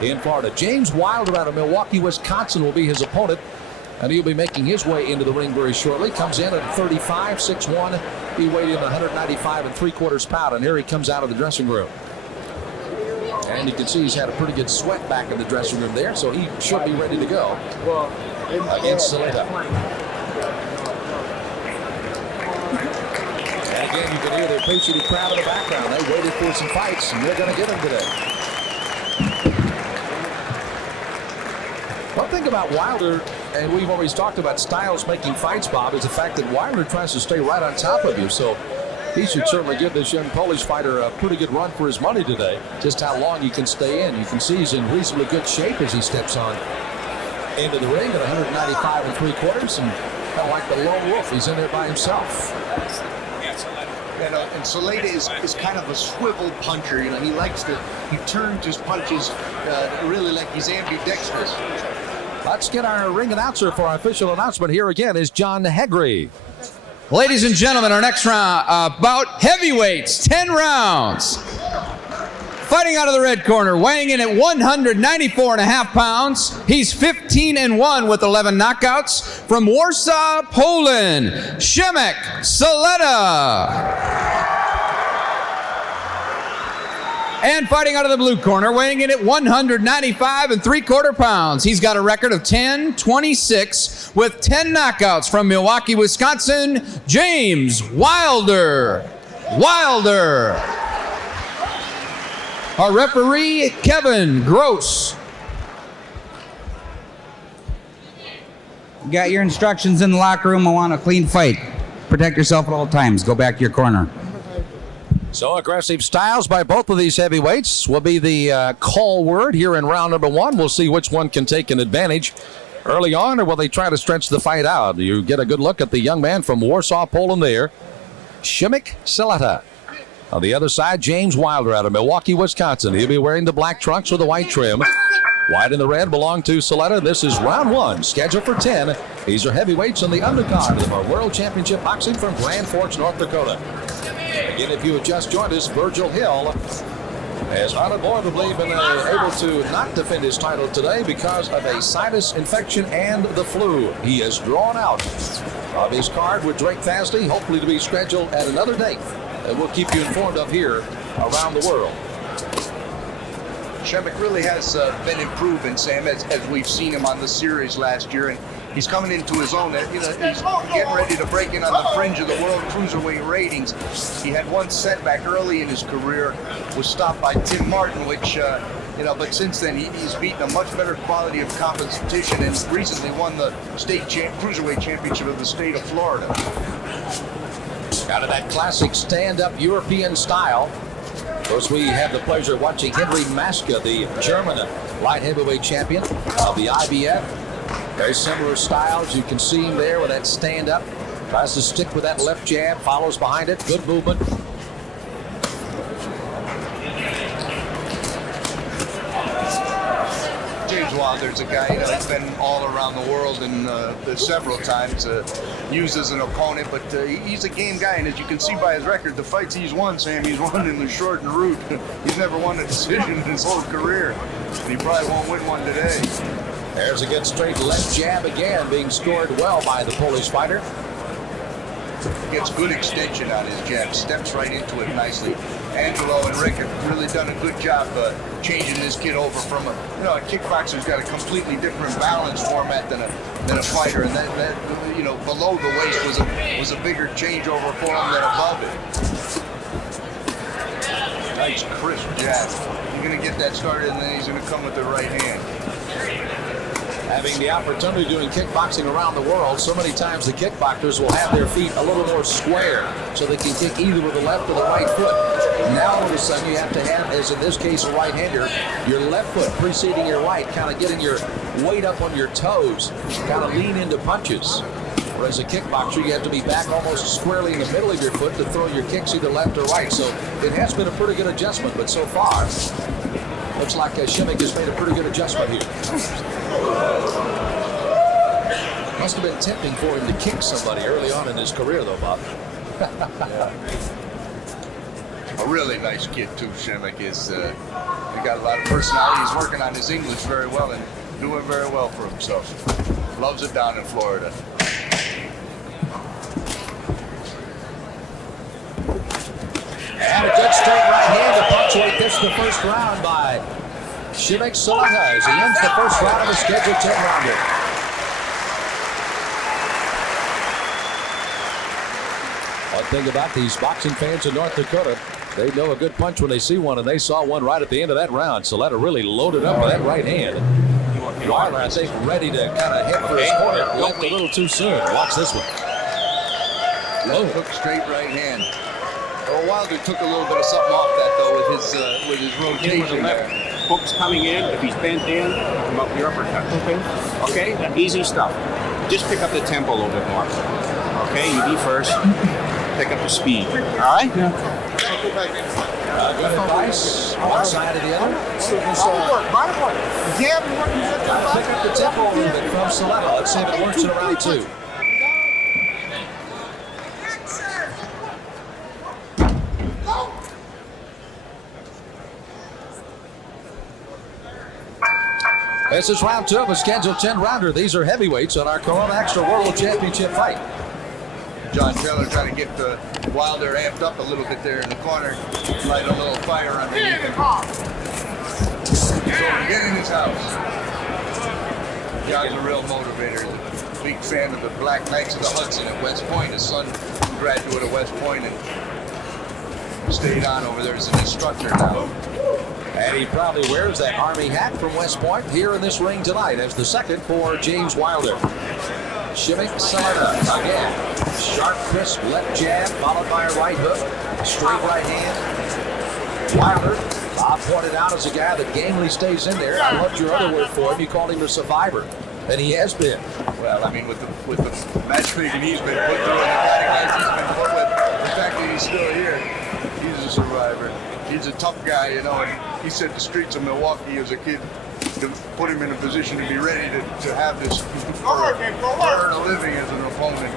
in Florida. James Wilder out of Milwaukee, Wisconsin will be his opponent, and he'll be making his way into the ring very shortly. Comes in at 35, 6'1". He weighed in 195 3/4 pounds, and here he comes out of the dressing room. And you can see he's had a pretty good sweat back in the dressing room there, so he should be ready to go against Saleta. And again, you can hear the patriotic crowd in the background. They waited for some fights, and they're going to get them today. One thing about Wilder, and we've always talked about styles making fights, Bob, is the fact that Wilder tries to stay right on top of you. So he should certainly give this young Polish fighter a pretty good run for his money today. Just how long he can stay in. You can see he's in reasonably good shape as he steps on into the ring at 195 3/4, and kind of like the lone wolf, he's in there by himself. And Saleta is kind of a swivel puncher. You know, he turns his punches really like he's ambidextrous. Let's get our ring announcer for our official announcement. Here again is John Hegre. Ladies and gentlemen, our next round, bout heavyweights, 10 rounds. Fighting out of the red corner, weighing in at 194.5 pounds. He's 15-1 with 11 knockouts. From Warsaw, Poland, Przemyslaw Saleta. And fighting out of the blue corner, weighing in at 195 3/4 pounds. He's got a record of 10-26 with 10 knockouts. From Milwaukee, Wisconsin, James Wilder. Our referee, Kevin Gross. You got your instructions in the locker room. I want a clean fight. Protect yourself at all times. Go back to your corner. So aggressive styles by both of these heavyweights will be the call word here in round number one. We'll see which one can take an advantage early on, or will they try to stretch the fight out? You get a good look at the young man from Warsaw, Poland there, Przemyslaw Saleta. On the other side, James Wilder out of Milwaukee, Wisconsin. He'll be wearing the black trunks with the white trim. White and the red belong to Saleta. This is round one, scheduled for 10. These are heavyweights on the undercard of our World Championship Boxing from Grand Forks, North Dakota. Again, if you have just joined us, Virgil Hill has unavoidably been able to not defend his title today because of a sinus infection and the flu. He is drawn out of his card with Drake Thasty, hopefully to be scheduled at another date that we'll keep you informed of here around the world. Przemyslaw really has been improving, Sam, as we've seen him on the series last year, and he's coming into his own. You know, he's getting ready to break in on the fringe of the world cruiserweight ratings. He had one setback early in his career, was stopped by Tim Martin, which but since then he's beaten a much better quality of competition and recently won the state cruiserweight championship of the state of Florida. Out of that classic stand-up European style. Of course, we have the pleasure of watching Henry Maska, the German light heavyweight champion of the IBF. Very similar styles. You can see him there with that stand-up. Tries to stick with that left jab, follows behind it. Good movement. James Wilder's a guy, he's been all around the world and several times used as an opponent, but he's a game guy, and as you can see by his record, the fights he's won, Sam, he's won in the short and route. He's never won a decision in his whole career, and he probably won't win one today. There's a good straight left jab again, being scored well by the Polish fighter. Gets good extension on his jab, steps right into it nicely. Angelo and Rick have really done a good job changing this kid over from a kickboxer's got a completely different balance format than a fighter, and that below the waist was a bigger changeover for him than above it. Nice crisp jab. You're gonna get that started, and then he's gonna come with the right hand. Having the opportunity of doing kickboxing around the world, so many times the kickboxers will have their feet a little more square so they can kick either with the left or the right foot. Now all of a sudden you have to have, as in this case a right-hander, your left foot preceding your right, kind of getting your weight up on your toes, kind of lean into punches. Whereas a kickboxer, you have to be back almost squarely in the middle of your foot to throw your kicks either left or right. So it has been a pretty good adjustment, but so far, looks like Przemyslaw has made a pretty good adjustment here. Must have been tempting for him to kick somebody early on in his career, though, Bob. A really nice kid too. Shemek is. He got a lot of personality. He's working on his English very well and doing very well for himself. Loves it down in Florida. And a good straight right hand to punctuate this the first round by Przemyslaw Saleta as he ends the first round of the scheduled 10-rounder. One thing about these boxing fans in North Dakota, they know a good punch when they see one, and they saw one right at the end of that round. Saleta really loaded up with that right hand. Wilder, I think, ready to kind of hit for his corner. Left a little too soon. Watch this one. Hook straight right hand. Well, Wilder took a little bit of something off that though with his rotation there. Hook's coming in. If he's bent in, come up your uppercut. Okay, easy stuff. Just pick up the tempo a little bit more. Okay, you be first. Pick up the speed. All right? Good advice. One side or the other. Pick up the tempo a little bit from Saleta. Let's see if it works in round 2. This is round 2 of a scheduled 10-rounder. These are heavyweights on our Corona Extra World Championship fight. John Taylor trying to get the Wilder amped up a little bit there in the corner. Light a little fire underneath him. So get in his house. John's a real motivator. He's a big fan of the Black Knights of the Hudson at West Point. His son graduated at West Point and stayed on over there as an instructor now. And he probably wears that Army hat from West Point here in this ring tonight as the second for James Wilder. Przemyslaw Saleta again. Sharp, crisp left jab followed by a right hook. Straight right hand. Wilder, Bob pointed out as a guy that gamely stays in there. I loved your other word for him. You called him a survivor. And he has been. Well, I mean, with the matchmaking he's been put through and the guys he's been put with, the fact that he's still here, he's a survivor. He's a tough guy, you know, and he said the streets of Milwaukee as a kid to put him in a position to be ready to have this, earn a living as an opponent.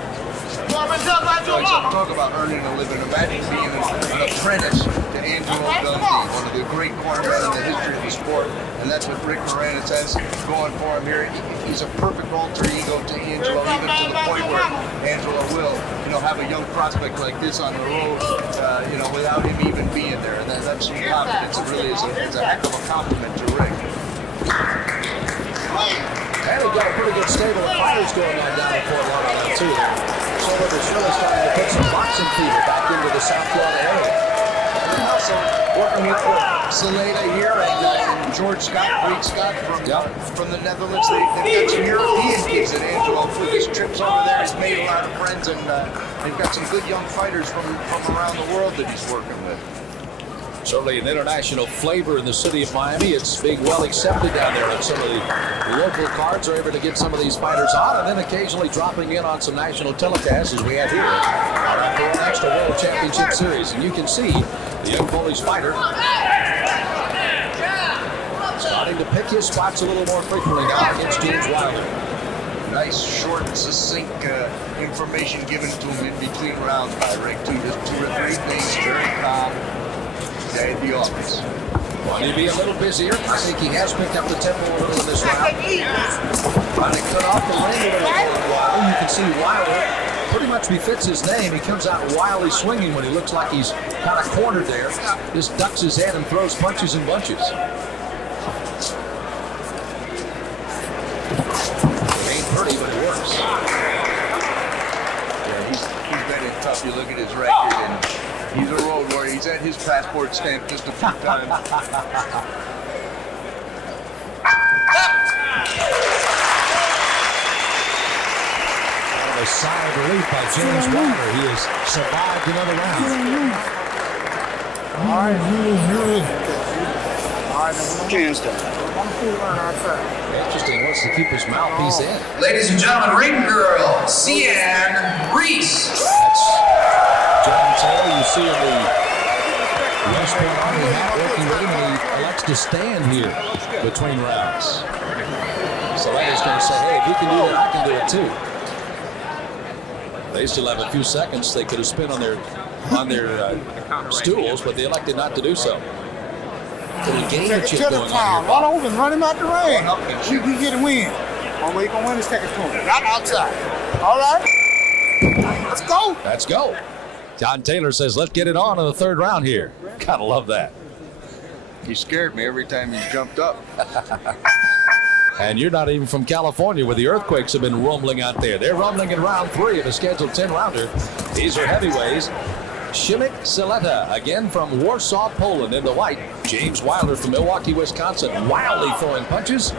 Talk about earning a living. Imagine being an apprentice to Angelo Dundee, one of the great cornermen in the history of the sport, and that's what Rick Moranis has going for him here. He's a perfect alter ego to Angelo, even to the point where Angelo will, have a young prospect like this on the road, without him even being there. And that's some confidence. It really is it's a heck of a compliment to Rick. And we've got a pretty good stable of fighters going on down in Fort Lauderdale too. So we're really starting to put some boxing fever back into the South Florida area. And also working with Saleta here and George Scott, Reed Scott from the Netherlands. They've got some European kids that Angelo with his trips over there. He's made a lot of friends, and they've got some good young fighters from around the world that he's working with. Certainly an international flavor in the city of Miami. It's being well accepted down there, and some of the local cards are able to get some of these fighters on, and then occasionally dropping in on some national telecasts as we have here for an extra World Championship Series. And you can see the young Polish fighter starting to pick his spots a little more frequently now against James Wilder. Nice, short, succinct information given to him in between rounds by Rick. Two or three things, very calm. Day at the office. Want to be a little busier. I think he has picked up the tempo a little in this round. Trying to cut off the ring a little while. You can see Wilder pretty much befits his name. He comes out wildly swinging when he looks like he's kind of cornered there. Just ducks his head and throws punches and bunches. It ain't pretty, but it works. Yeah, he's been in tough. You look at his record, and he's a road warrior. He's had his passport stamped just a few times. A sigh of relief by James Wilder. He has survived another round. Interesting. Wants to keep his mouthpiece in. Ladies and gentlemen, ring girl, Cian Reese. That's John Taylor. You see in the West Point Army hat working with him, and he elects to stand here between rounds. So Saleta's going to say, hey, if you can do it, I can do it too. They still have a few seconds. They could have spent on their on their stools, but they elected not to do so. Little game Take it chip to the going town. on Run here. over and run him out the ring. You get a win. One way you gonna win is take it to him. Not outside. All right? Let's go. Let's go. John Taylor says, let's get it on in the third round here. Gotta love that. He scared me every time he jumped up. And you're not even from California, where the earthquakes have been rumbling out there. They're rumbling in round 3 of a scheduled 10-rounder. These are heavyweights. Przemyslaw Saleta, again from Warsaw, Poland, in the white. James Wilder from Milwaukee, Wisconsin, wildly throwing punches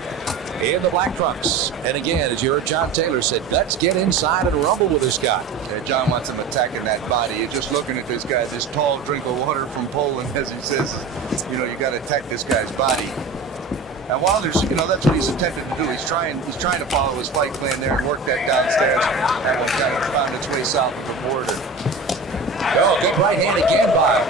in the black trunks. And again, as you heard John Taylor said, let's get inside and rumble with this guy. Yeah, John wants him attacking that body. You're just looking at this guy, this tall drink of water from Poland, as he says, you know, you got to attack this guy's body. And Wilder's, you know, that's what he's attempted to do. He's trying to follow his fight plan there and work that downstairs. And it kind of found its way south of the border. Oh, good right hand again by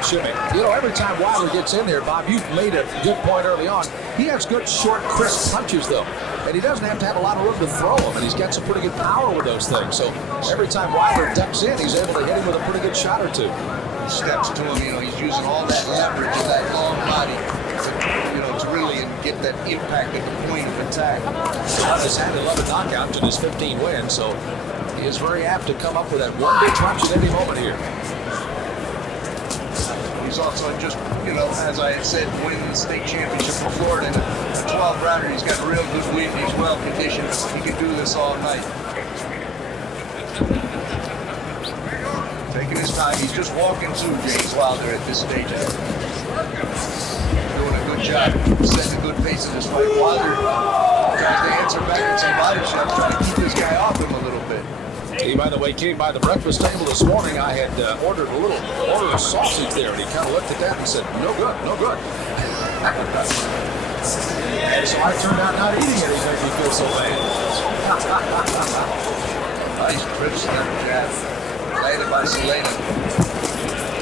Przemyslaw. You know, every time Wilder gets in there, Bob, you've made a good point early on. He has good, short, crisp punches, though. And he doesn't have to have a lot of room to throw them, and he's got some pretty good power with those things. So every time Wilder ducks in, he's able to hit him with a pretty good shot or two. He steps to him, you know, he's using all that leverage of that long body to, you know, to really get that impact at the point of attack. He's had 11 knockouts in his 15 wins, so he is very apt to come up with that one big punch at any moment here. He's also just, you know, as I had said, winning the state championship for Florida in a 12-rounder. He's got a real good wind. He's well conditioned. He can do this all night. Taking his time. He's just walking through James Wilder at this stage. Doing a good job. Setting a good pace in this fight. Wilder tries to answer back at some body shots, trying to keep this guy off him a little bit. He, by the way, came by the breakfast table this morning. I had ordered a little order of sausage there, and he kind of looked at that and said, no good, no good. And so I turned out not eating it. He made me feel so bad. Nice trip step jab. Landed by Saleta.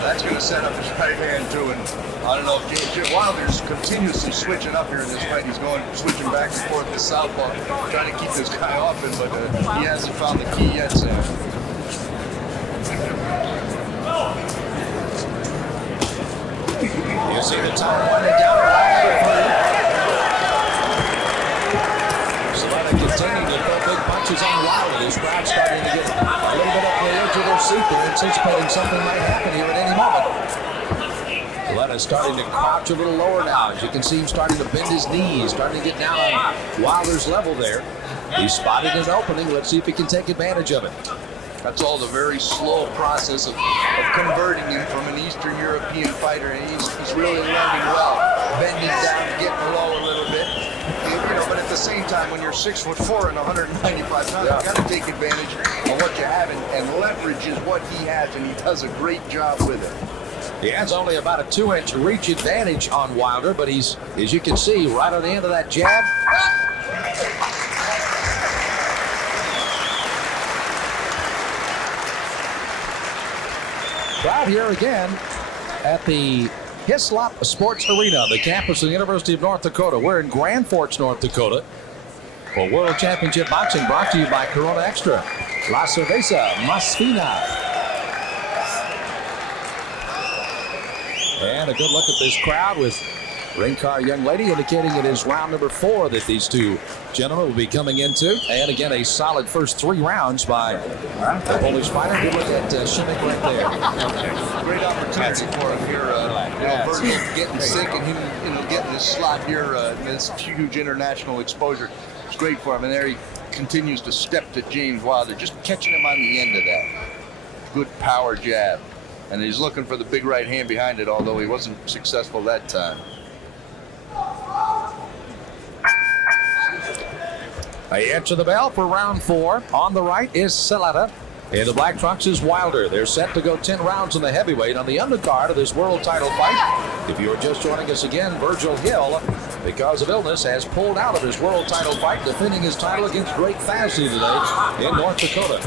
That's going to set up his right hand, too. And I don't know if James Wilder's continuously switching up here in this fight. He's switching back and forth to southpaw, trying to keep this guy off him, but he hasn't found the key yet, Sam. You see the time winding down around 3. Saleta continuing to throw big punches on Wilder. This crowd starting to get a little bit up the edge of their seat. They're anticipating something might happen here at any moment. Saleta starting to crouch a little lower now. As you can see him starting to bend his knees, starting to get down on Wilder's level there. He's spotted an opening. Let's see if he can take advantage of it. That's all the very slow process of converting him from an Eastern European fighter, and he's really learning well. Bending down, getting low a little bit. You know, but at the same time, when you're 6'4" and 195 pounds, you got to take advantage of what you have, and leverage is what he has, and he does a great job with it. He has only about a 2-inch reach advantage on Wilder, but he's, as you can see, right on the end of that jab. Crowd here again at the Hislop Sports Arena, the campus of the University of North Dakota. We're in Grand Forks, North Dakota, for World Championship Boxing, brought to you by Corona Extra, La Cerveza Más Fina. And a good look at this crowd with ring car young lady indicating it is round number 4 that these two gentlemen will be coming into. And again, a solid first 3 rounds by the Polish fighter. Good look at Przemyslaw right there. Great opportunity for him here. Virgil getting sick and him getting this slot here, this huge international exposure. It's great for him. And there he continues to step to James Wilder, just catching him on the end of that. Good power jab. And he's looking for the big right hand behind it, although he wasn't successful that time. They answer the bell for round 4. On the right is Saleta. In the black trunks is Wilder. They're set to go 10 rounds in the heavyweight on the undercard of this world title fight. If you are just joining us again, Virgil Hill, because of illness, has pulled out of his world title fight, defending his title against Drake Fazley today in North Dakota.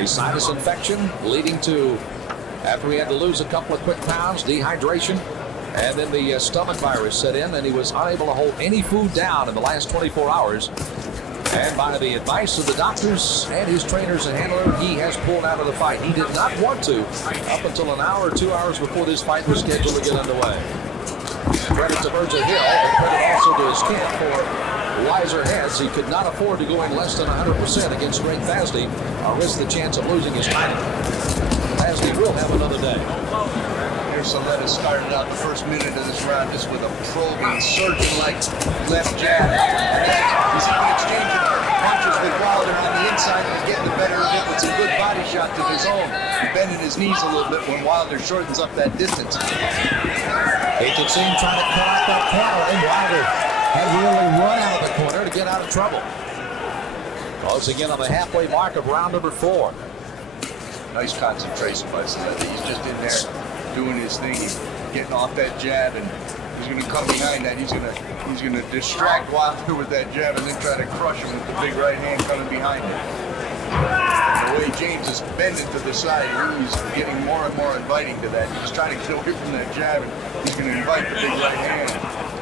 A sinus infection leading to, after he had to lose a couple of quick pounds, dehydration, and then the stomach virus set in, and he was unable to hold any food down in the last 24 hours. And by the advice of the doctors and his trainers and handler, he has pulled out of the fight. He did not want to up until an hour or 2 hours before this fight was scheduled to get underway. Credit to Virgil Hill, and credit also to his camp for wiser heads. He could not afford to go in less than 100% against Greg Fasdy or risk the chance of losing his title. Fasdy will have another day. Here's Saleta started out the first minute of this round just with a probing, surgeon-like left jab. He's even exchanging punches with Wilder on the inside and getting the better of it with some good body shots of his own. Bending his knees a little bit when Wilder shortens up that distance. You can see him trying to cut out that corner, and Wilder had really run out of the corner to get out of trouble. Close again on the halfway mark of round number 4. Nice concentration by Saleta. He's just in there doing his thing. He's getting off that jab, and he's going to come behind that. He's going to distract Wilder with that jab and then try to crush him with the big right hand coming behind him. And the way James is bending to the side, he's getting more and more inviting to that. He's trying to get away from that jab, and he's going to invite the big right hand.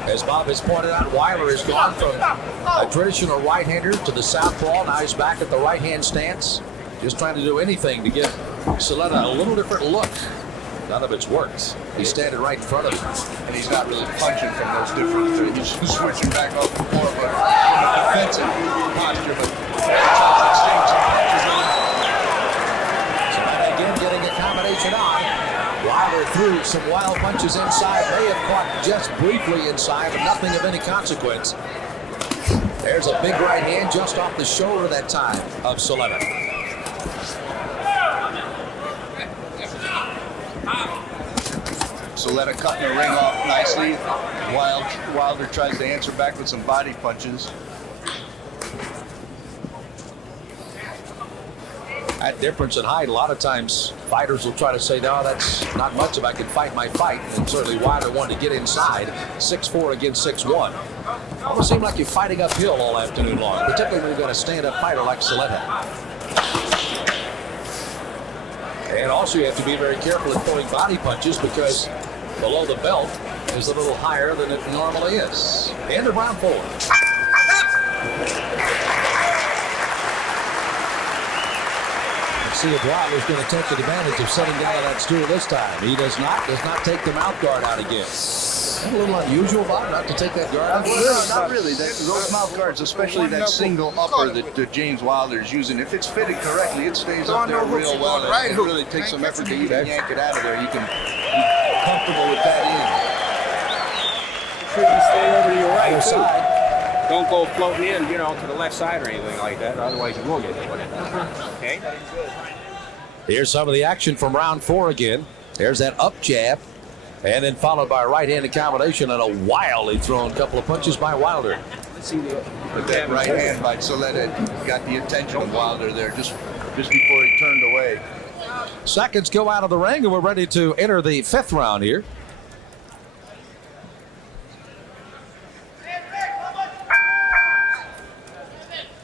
As Bob has pointed out, Wilder has gone from a traditional right-hander to the southpaw. Now he's back at the right-hand stance, just trying to do anything to give Saleta a little different look. None of it's worked. He's standing right in front of him. And he's not really punching from those different, he's switching back off the floor, but from a defensive posture, but exchange some punches on. Saleta again getting a combination on. Wilder threw some wild punches inside. May have caught just briefly inside, but nothing of any consequence. There's a big right hand just off the shoulder that time of Saleta. Saleta cutting the ring off nicely. Wilder tries to answer back with some body punches. That difference in height, a lot of times fighters will try to say, no, that's not much if I can fight my fight. And certainly Wilder wanted to get inside, 6'4" against 6'1". Almost seemed like you're fighting uphill all afternoon long, particularly when you've got a stand-up fighter like Saleta. And also you have to be very careful in throwing body punches because below the belt is a little higher than it normally is. End of round 4. See if Wilder's going to take advantage of sitting down on that stool this time. He does not take the mouth guard out again. A little unusual, Bob, not to take that guard out. No, not really. Those mouth guards, especially that single upper that James Wilder is using, if it's fitted correctly, it stays up there real well. It really takes some effort to even yank it out of there. You can be comfortable with that Sure you stay over to your right, too. Side. Don't go floating in, to the left side or anything like that. Otherwise, you will get hit with it. Okay? Here's some of the action from round 4 again. There's that up jab, and then followed by a right-handed combination and a wildly thrown couple of punches by Wilder. But that right hand by Saleta got the attention of Wilder there just before he turned away. Seconds go out of the ring, and we're ready to enter the 5th round here.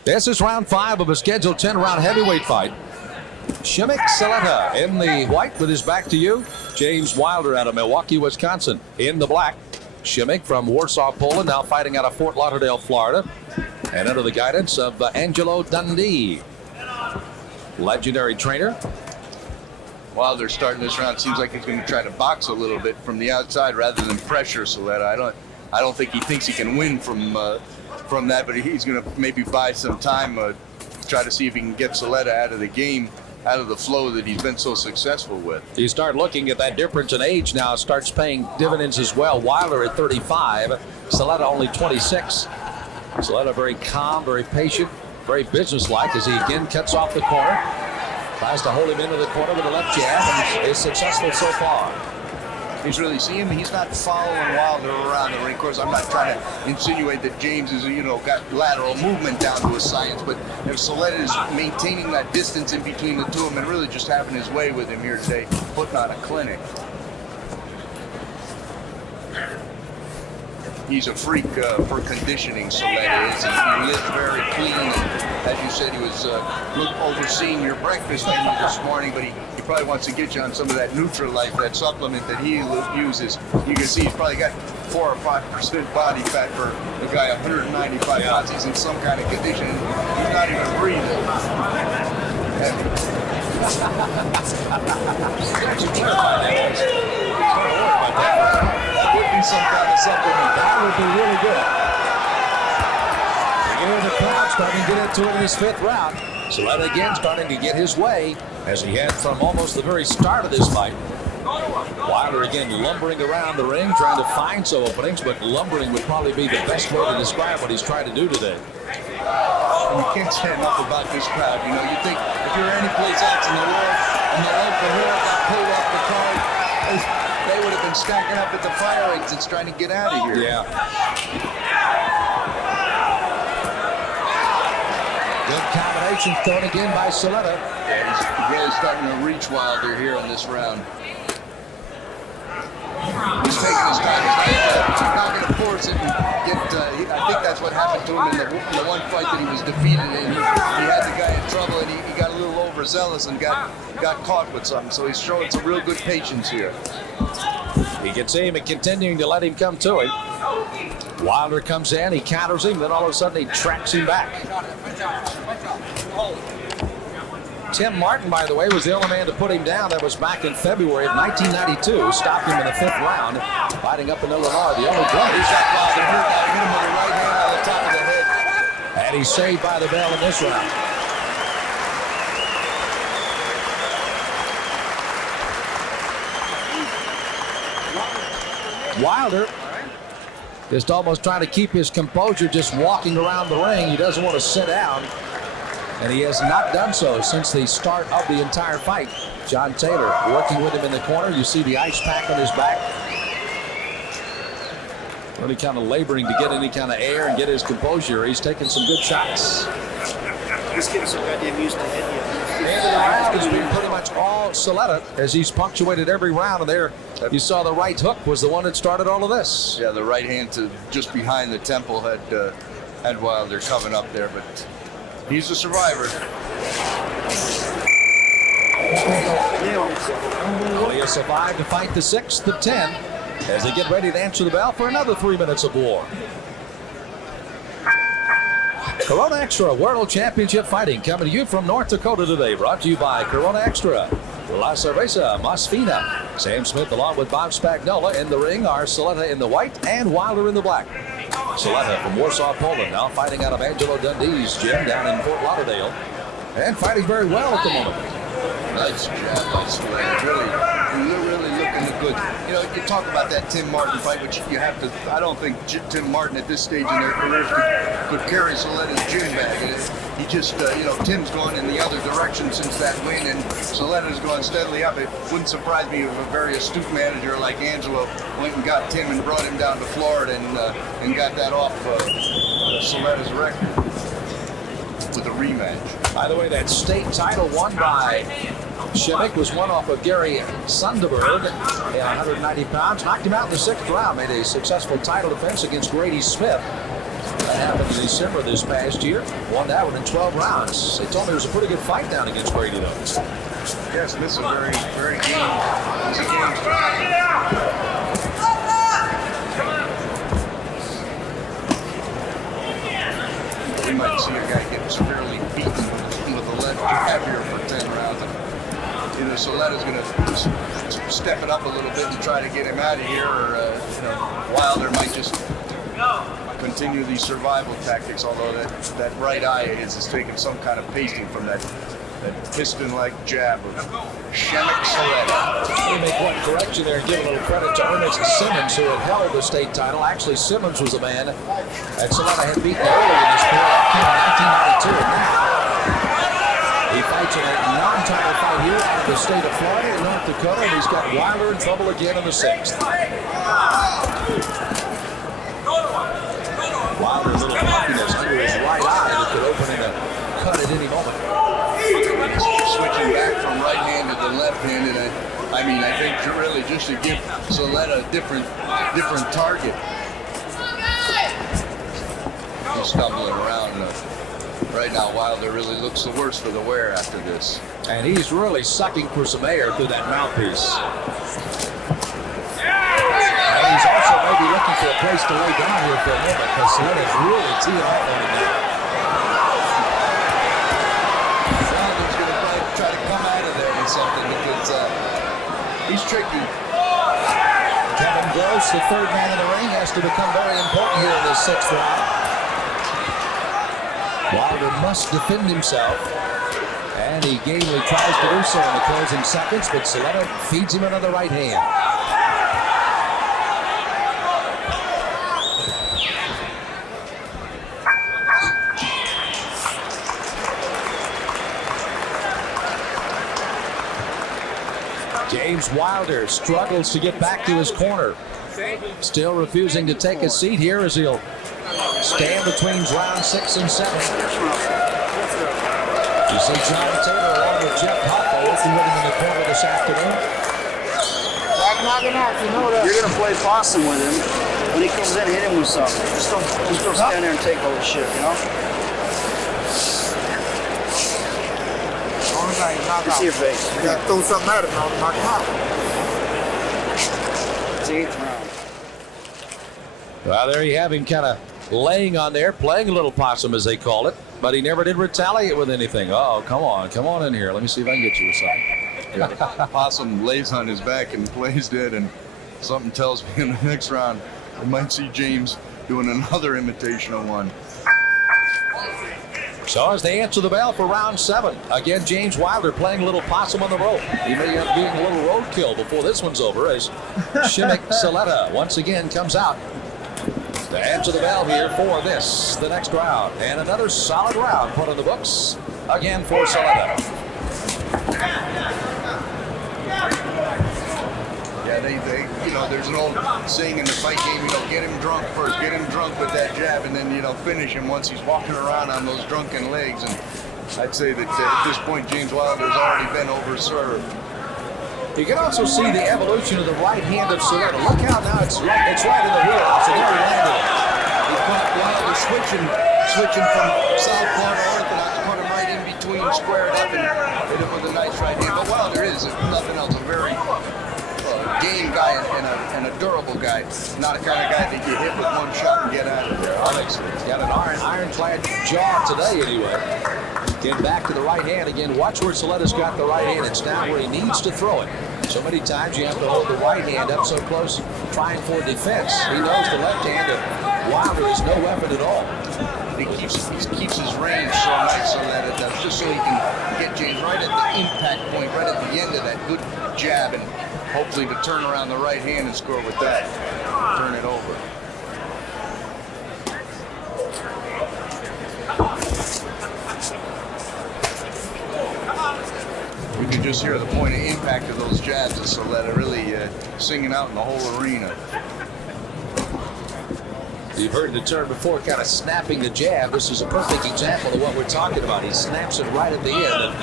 This is round 5 of a scheduled 10-round heavyweight fight. Przemyslaw Saleta in the white with his back to you. James Wilder out of Milwaukee, Wisconsin in the black. Przemyslaw from Warsaw, Poland, now fighting out of Fort Lauderdale, Florida. And under the guidance of Angelo Dundee, legendary trainer. Wilder starting this round seems like he's going to try to box a little bit from the outside rather than pressure Saleta. I don't think he thinks he can win from that, but he's going to maybe buy some time, try to see if he can get Saleta out of the game, out of the flow that he's been so successful with. You start looking at that difference in age now, starts paying dividends as well. Wilder at 35, Saleta only 26. Saleta very calm, very patient, very businesslike as he again cuts off the corner. Tries to hold him into the corner with a left jab and is successful so far. He's really seeing him. He's not following Wilder around the ring. Of course, I'm not trying to insinuate that James is, got lateral movement down to a science, but Saleta is maintaining that distance in between the two of them and really just having his way with him here today, putting on a clinic. He's a freak for conditioning, Saleta is. He lives very clean. And as you said, he was overseeing your breakfast menu this morning, but he probably wants to get you on some of that Nutrilife, that supplement that he uses. You can see he's probably got 4 or 5% body fat for a guy 195 pounds. He's in some kind of condition. He's not even breathing. Would be some kind of supplement. That would be really good. You hear the crowd starting to get into it in his 5th round. Saleta again starting to get his way as he had from almost the very start of this fight. Wilder again lumbering around the ring, trying to find some openings, but lumbering would probably be the best way to describe what he's trying to do today. You can't say enough about this crowd. You know, you think if you're any place else in the world, and the local hero got pulled off the card, they would have been stacking up at the fire exits trying to get out of here. Yeah. Good combination thrown again by Saleta. Yeah, he's really starting to reach Wilder here in this round. He's taking his time. He's not going to force it and get. I think that's what happened to him in the one fight that he was defeated in. He had the guy in trouble and he got a little overzealous and got caught with something. So he's showing some real good patience here. He gets him and continuing to let him come to him. Wilder comes in, he counters him, then all of a sudden he tracks him back. Tim Martin, by the way, was the only man to put him down. That was back in February of 1992. Stopped him in the 5th round, fighting up in Illinois. The only one. He's got Wilder here now. Hit him with the right hand on the top of the head. And he's saved by the bell in this round. Wilder just almost trying to keep his composure, just walking around the ring. He doesn't want to sit down, and he has not done so since the start of the entire fight. John Taylor working with him in the corner. You see the ice pack on his back. Really kind of laboring to get any kind of air and get his composure. He's taking some good shots. This kid is so goddamn used to head. The end of the round has been pretty much all Saleta as he's punctuated every round. And there you saw the right hook was the one that started all of this. Yeah, the right hand to just behind the temple had Wilder coming up there, but he's a survivor. Well, he has survived to fight the 6th of 10 as they get ready to answer the bell for another 3 minutes of war. Corona Extra World Championship Fighting coming to you from North Dakota today. Brought to you by Corona Extra, La Cerveza Más Fina. Sam Smith along with Bob Spagnola in the ring are Saleta in the white and Wilder in the black. Saleta from Warsaw, Poland, now fighting out of Angelo Dundee's gym down in Fort Lauderdale. And fighting very well at the moment. Nice jab by Saleta. Really looking good. You know, you talk about that Tim Martin fight, which you have to. I don't think Tim Martin at this stage in their careers could carry Saleta's gym back. He just, Tim's going in the other direction since that win, and Saleta's going steadily up. It wouldn't surprise me if a very astute manager like Angelo went and got Tim and brought him down to Florida and got that off Saleta's record with a rematch. By the way, that state title won by Shimmick was won off of Gary Sunderberg at 190 pounds. Knocked him out in the 6th round. Made a successful title defense against Grady Smith. That happened in December this past year. Won that one in 12 rounds. They told me it was a pretty good fight down against Grady, though. Yes, this is a very game. It's a game. We might see a guy get severely beaten with a left jab here for 10 rounds. Either Saleta's going to step it up a little bit and try to get him out of here, or Wilder might just continue these survival tactics. Although that right eye is taking some kind of pasting from that piston-like jab of Przemyslaw Saleta. Let me make one correction there and give a little credit to Ernest Simmons, who had held the state title. Actually, Simmons was the man that Saleta had beaten earlier in his career. That came in 1992. And now he fights in a non-title fight here out of the state of Florida in North Dakota, and he's got Wilder in trouble again in the 6th. Wilder, a little puffiness under his right eye that could open in a cut at any moment. Switching back from right hand to the left hand, and I think really just to give Saleta a different target. He's stumbling around. Right now, Wilder really looks the worse for the wear after this. And he's really sucking for some air through that mouthpiece. And he's also maybe be looking for a place to lay down here for a moment because Saleta's really teeing off on him now. Wilder's going to try to come out of there with something because he's tricky. Kevin Gross, the third man in the ring, has to become very important here in this 6th round. Wilder must defend himself, and he gamely tries to do so in the closing seconds, but Saleta feeds him another right hand. James Wilder struggles to get back to his corner. Still refusing to take a seat here as he'll stand between round 6 and 7. You see John Taylor along with Jeff Hopper working with him in the corner this afternoon. You're going to play possum with him. When he comes in, hit him with something. Just don't stand there and take all the shit, you know? You see your face. You got to throw something at him now to knock him out. It's the 8th round. Well, there you have him kind of laying on there, playing a little possum as they call it, but he never did retaliate with anything. Oh, come on in here. Let me see if I can get you with something. Yeah. Possum lays on his back and plays dead, and something tells me in the next round we might see James doing another imitation of one. So as they answer the bell for round 7, again, James Wilder playing a little possum on the rope. He may end up being a little roadkill before this one's over as Przemyslaw Saleta once again comes out to answer the bell here for this, the next round. And another solid round put on the books again for Saleta. Yeah, they there's an old saying in the fight game, get him drunk first, get him drunk with that jab, and then, finish him once he's walking around on those drunken legs. And I'd say that at this point, James Wilder's already been overserved. You can also see the evolution of the right hand of Saleta. Look how now it's right in the wheelhouse, and there he landed. He caught Wilder switching from southpaw to orthodox, put him right in between, squared up, and hit him with a nice right hand. But Wilder is, if nothing else, a very game guy and a durable guy. Not a kind of guy that you hit with one shot and get out of there. Honestly, he's got an ironclad jaw today anyway. Get back to the right hand again. Watch where Saleta's got the right hand. It's now where he needs to throw it. So many times you have to hold the right hand up so close, trying for defense. He knows the left hand of Wilder is no weapon at all. He keeps his range so nice, Saleta does, just so he can get James right at the impact point, right at the end of that good jab, and hopefully to turn around the right hand and score with that. Turn it over. You can just hear the point of impact of those jabs of Saleta really singing out in the whole arena. You've heard the term before, kind of snapping the jab. This is a perfect example of what we're talking about. He snaps it right at the end and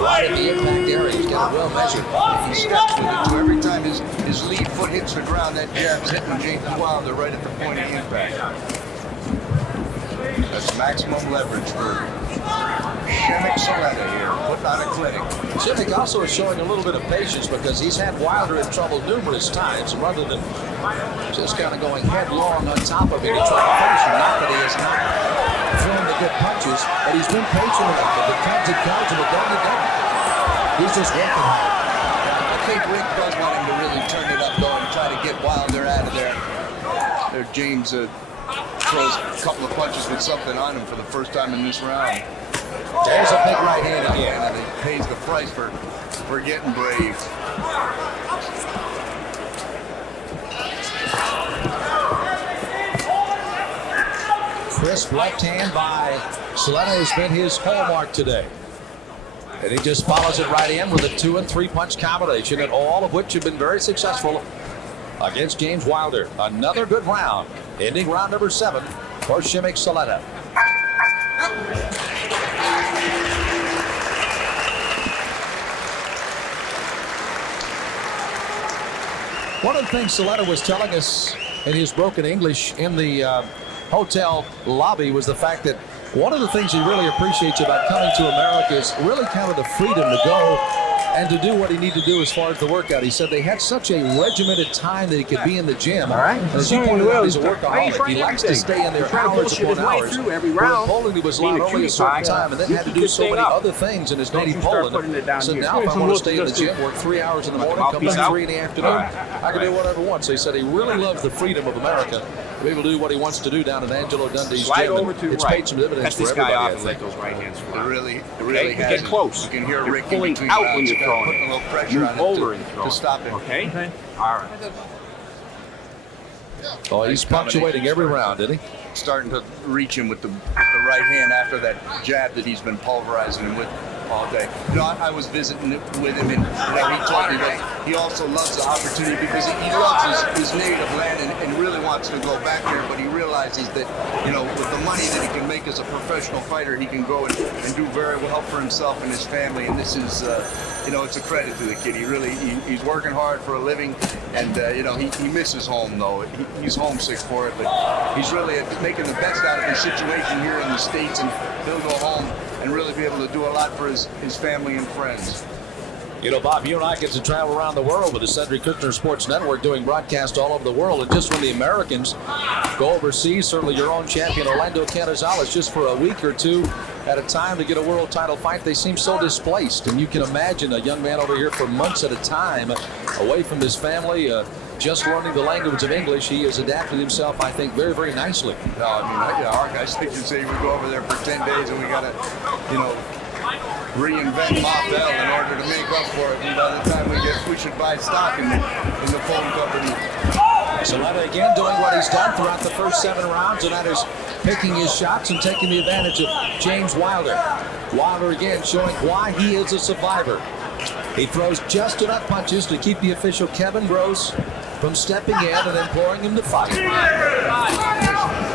right at the impact area. He's got it well measured. He steps with it too. Every time his lead foot hits the ground, that jab's hitting James Wilder right at the point of impact. That's maximum leverage for Przemyslaw Saleta here, putting on a clinic. Przemyslaw also is showing a little bit of patience because he's had Wilder in trouble numerous times, rather than just kind of going headlong on top of him to try to finish him. Not that he has not thrown the good punches, but he's been patient enough. If it comes, it comes, and it doesn't, it doesn't. He's just working hard. I think Rick does want him to really turn it up, though, and try to get Wilder out of there. There, James throws a couple of punches with something on him for the first time in this round. There's a big right hand again. And he pays the price for getting brave. Crisp left hand by Saleta has been his hallmark today. And he just follows it right in with a 2 and 3 punch combination, and all of which have been very successful against James Wilder. Another good round, ending round number 7 for Przemyslaw Saleta. One of the things Saleta was telling us in his broken English in the hotel lobby was the fact that one of the things he really appreciates about coming to America is really kind of the freedom to go and to do what he needed to do as far as the workout. He said they had such a regimented time that he could be in the gym. All right. As you pointed out, he's a workaholic. He likes to everything. stay in there Trying to hours bullshit upon his way hours. through every Where in round. Poland, he was Being allowed a only a cutie certain pie, time, and then you had to keep do this so thing many up. other things in his Don't native you start Poland. putting it down So here. now if I Some want to more stay in the just gym, work 3 hours in the morning, I'll come peace back out. 3 in the afternoon, Right. I can do whatever I want. So he said he really loves the freedom of America to be able to do what he wants to do down at Angelo Dundee's Slide gym. over to It's right. paid some dividends Cut for this guy everybody, off I and let think. those right hands It fly. really Get has. close. You can hear You're Rick in pulling between out rounds, when you're throwing putting a it. little pressure Move on over him and throw to stop him. Okay? All right. Oh, he's punctuating every round, isn't he? Starting to reach him with the right hand after that jab that he's been pulverizing him with all day. You know, I was visiting with him, and he told me that he also loves the opportunity because he loves his native land and really wants to go back there, but he realizes that, you know, with the money that he can make as a professional fighter, he can go and do very well for himself and his family, and this is, you know, it's a credit to the kid. He's working hard for a living, and, you know, he misses home, though. He's homesick for it, but he's really making the best out of his situation here in the States, and he'll go home and really be able to do a lot for his family and friends. You know, Bob, you and I get to travel around the world with the Cedric Kushner Sports Network doing broadcasts all over the world. And just when the Americans go overseas, certainly your own champion, Orlando Canizales, just for a week or two at a time to get a world title fight, they seem so displaced. And you can imagine a young man over here for months at a time, away from his family, just learning the language of English. He has adapted himself, I think, very, very nicely. No, I mean, our guys think you say we go over there for 10 days and we got to, you know, reinvent Ma Bell in order to make up for it. And by the time we should buy stock in the phone company. Saleta again doing what he's done throughout the first 7 rounds, and that is picking his shots and taking the advantage of James Wilder. Wilder again showing why he is a survivor. He throws just enough punches to keep the official Kevin Gross from stepping in and imploring him to fight.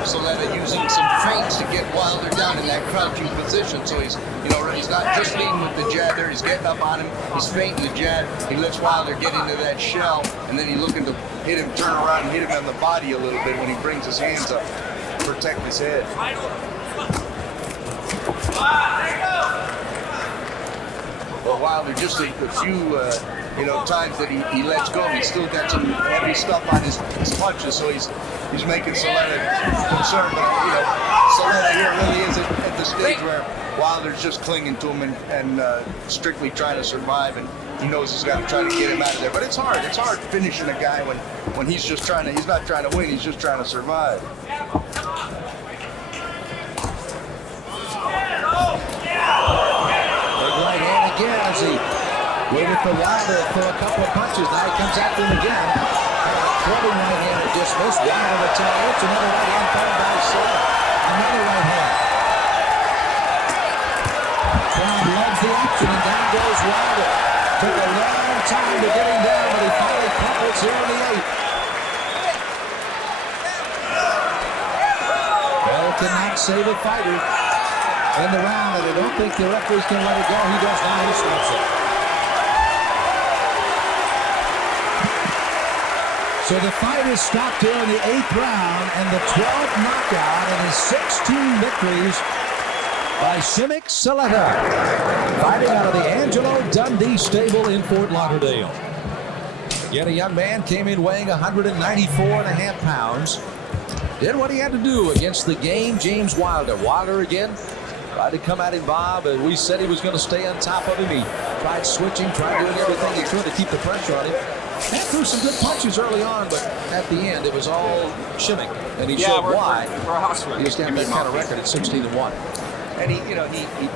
Saleta using some feints to get Wilder down in that crouching position. So he's not just leading with the jab there. He's getting up on him. He's feinting the jab. He lets Wilder get into that shell, and then he's looking to hit him, turn around, and hit him on the body a little bit when he brings his hands up to protect his head. Well, Wilder, just a few times that he lets go, he's still got some heavy stuff on his punches, so he's making Saleta concerned. But Saleta here really is at the stage where Wilder's just clinging to him and strictly trying to survive, and he knows he's got to try to get him out of there. But it's hard. It's hard finishing a guy when he's not trying to win. He's just trying to survive. Right hand again as he waited for Wilder for a couple of punches. Now he comes after him again. Clubbing right hand to dismiss. Wilder retaliates. Another right hand thrown by Saleta. Another right hand. Crowd loves the action, and down goes Wilder. Took a long time to get him down, but he finally crumples here in the 8th. Bell cannot save a fighter in the round, and I don't think the referees can let it go. He does now. He stops it. So the fight is stopped here in the 8th round, and the 12th knockout, and his 16 victories by Przemyslaw Saleta, fighting out of the Angelo Dundee stable in Fort Lauderdale. Yet a young man came in weighing 194.5 pounds. Did what he had to do against the game James Wilder. Wilder again tried to come at him, Bob, and we said he was going to stay on top of him. He tried switching, tried doing everything he could to keep the pressure on him. And threw some good punches early on, but at the end it was all shimming, and he showed why. We're hustling. He just got that kind of record at 16-1. And he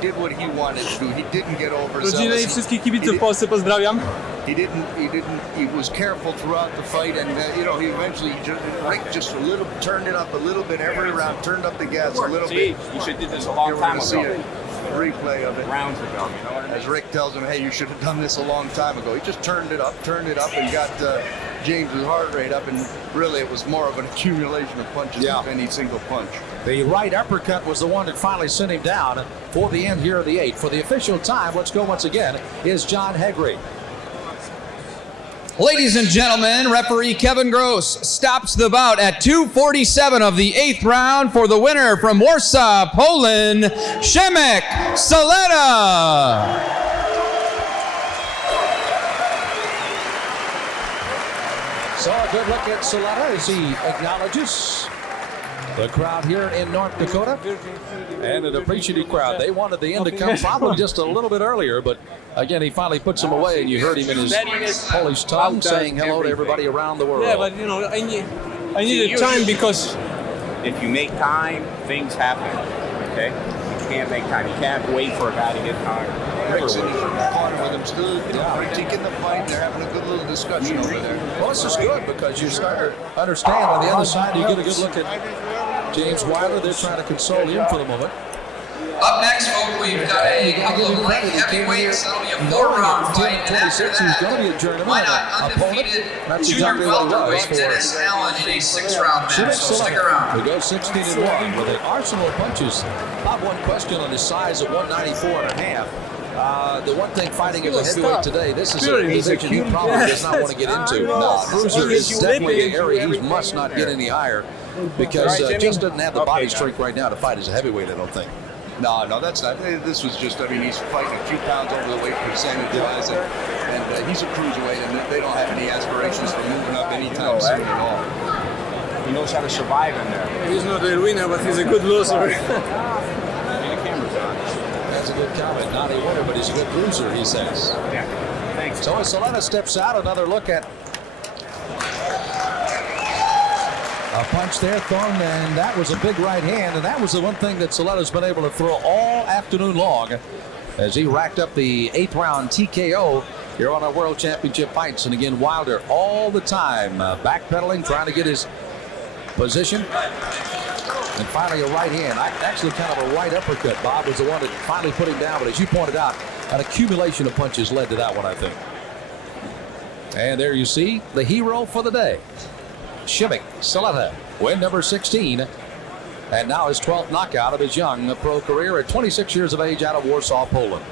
did what he wanted to do. He didn't get overzealous. Rodzinę i wszystkich kibiców w Polsce pozdrawiam. He was careful throughout the fight, and he eventually Rick just turned it up a little bit every round, turned up the gas a little bit. You should have did this a long time ago. Replay of it Rounds ago, you know what I mean? as Rick tells him, hey, you should have done this a long time ago. He just turned it up, and got James's heart rate up, and really it was more of an accumulation of punches than any single punch. The right uppercut was the one that finally sent him down for the end here of the 8th. For the official time, let's go once again, is John Hegre. Ladies and gentlemen, referee Kevin Gross stops the bout at 2:47 of the 8th round for the winner from Warsaw, Poland, Przemyslaw Saleta. So a good look at Saleta as he acknowledges the crowd here in North Dakota. And an appreciative crowd. They wanted the end to come probably just a little bit earlier, but again, he finally puts them away, and you heard him in his Polish tongue saying hello to everybody around the world. Yeah, but you know, I needed time because If you make time, things happen. Okay? You can't make time. You can't wait for a guy to get time. Rick's sitting in the corner with him still, critiquing the fight. They're having a good little discussion over there. Well, this is good because you start to understand on the other side, you get a good look at James Wilder. They're trying to console him for the moment. Up next, folks, we've got a couple of light heavyweights. That'll be a 4-round fight. And after that, why not undefeated junior welterweight Dennis Allen in a 6-round match. So stick around. We go 16-1 with an arsenal of punches. Not one question on his size of 194.5. The one thing fighting as a heavyweight today, this is a division he probably does not want to get into. No, cruiser is definitely an area he must not get any higher because just doesn't have the body strength right now to fight as a heavyweight, I don't think. No, that's not. This was just, I mean, he's fighting a few pounds over the weight percentage-wise, and he's a cruiserweight, and they don't have any aspirations for moving up anytime soon at all. He knows how to survive in there. he's not a winner, but he's a good loser. The camera's on. That's a good comment. Not a winner, but he's a good loser, he says. Yeah. Thanks. So as Saleta steps out, another look at a punch there thrown, and that was a big right hand, and that was the one thing that Saleta's been able to throw all afternoon long as he racked up the 8th round TKO here on our World Championship fights. And again, Wilder all the time backpedaling, trying to get his position. And finally a right hand, actually kind of a right uppercut. Bob was the one that finally put him down, but as you pointed out, an accumulation of punches led to that one, I think. And there you see the hero for the day. Przemyslaw Saleta, win number 16, and now his 12th knockout of his young pro career at 26 years of age out of Warsaw, Poland.